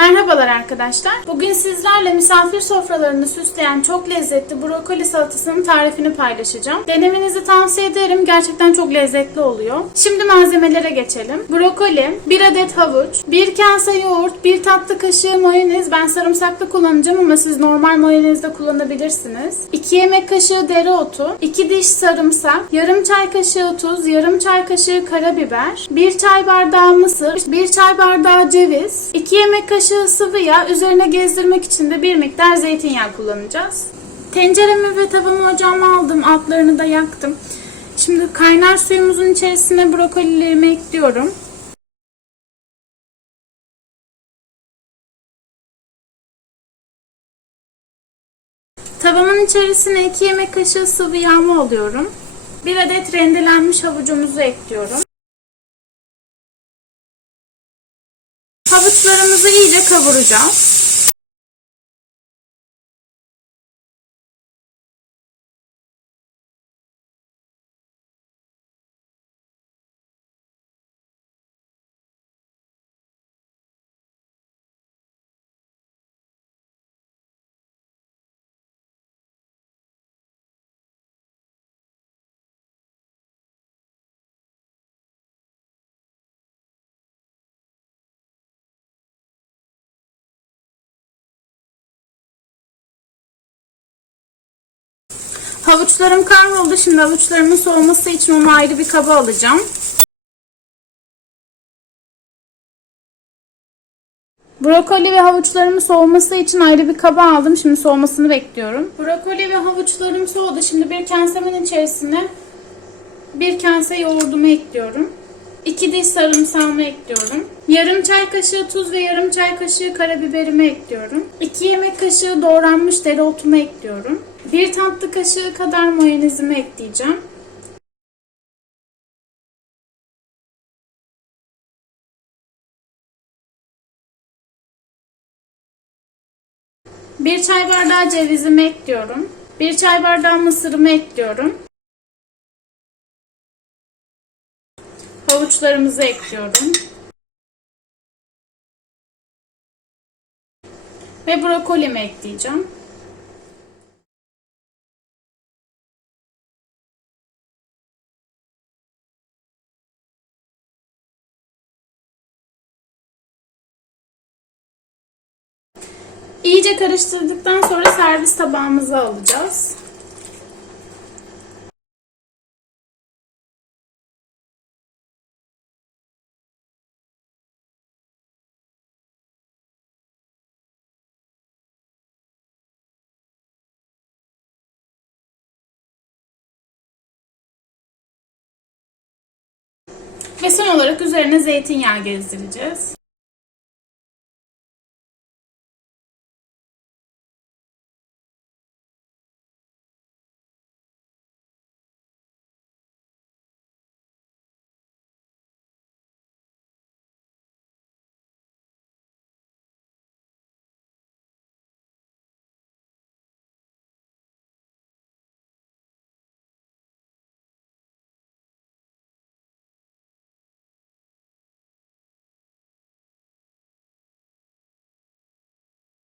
Merhabalar arkadaşlar. Bugün sizlerle misafir sofralarını süsleyen çok lezzetli brokoli salatasının tarifini paylaşacağım. Denemenizi tavsiye ederim. Gerçekten çok lezzetli oluyor. Şimdi malzemelere geçelim. Brokoli, 1 adet havuç, 1 kase yoğurt, 1 tatlı kaşığı mayonez. Ben sarımsaklı kullanacağım ama siz normal mayonez de kullanabilirsiniz. 2 yemek kaşığı dereotu, 2 diş sarımsak, yarım çay kaşığı tuz, yarım çay kaşığı karabiber, 1 çay bardağı mısır, 1 çay bardağı ceviz, 2 yemek kaşığı sıvı yağ, üzerine gezdirmek için de bir miktar zeytinyağı kullanacağız. Tenceremi ve tavamı ocağıma aldım, altlarını da yaktım. Şimdi kaynar suyumuzun içerisine brokolilerimi ekliyorum. Tavamın içerisine 2 yemek kaşığı sıvı yağımı alıyorum. 1 adet rendelenmiş havucumuzu ekliyorum. Havuçlarımızı iyice kavuracağız. Havuçlarım kavruldu. Şimdi havuçlarımın soğuması için onu ayrı bir kaba alacağım. Brokoli ve havuçlarımın soğuması için ayrı bir kaba aldım. Şimdi soğumasını bekliyorum. Brokoli ve havuçlarım soğudu. Şimdi bir kasemin içerisine bir kase yoğurdumu ekliyorum. 2 diş sarımsağımı ekliyorum. Yarım çay kaşığı tuz ve yarım çay kaşığı karabiberimi ekliyorum. 2 yemek kaşığı doğranmış dereotumu ekliyorum. 1 tatlı kaşığı kadar mayonezimi ekleyeceğim. Bir çay bardağı cevizimi ekliyorum. Bir çay bardağı mısırımı ekliyorum. Havuçlarımızı ekliyorum. Ve brokolimi ekleyeceğim. İyice karıştırdıktan sonra servis tabağımıza alacağız. Ve son olarak üzerine zeytinyağı gezdireceğiz.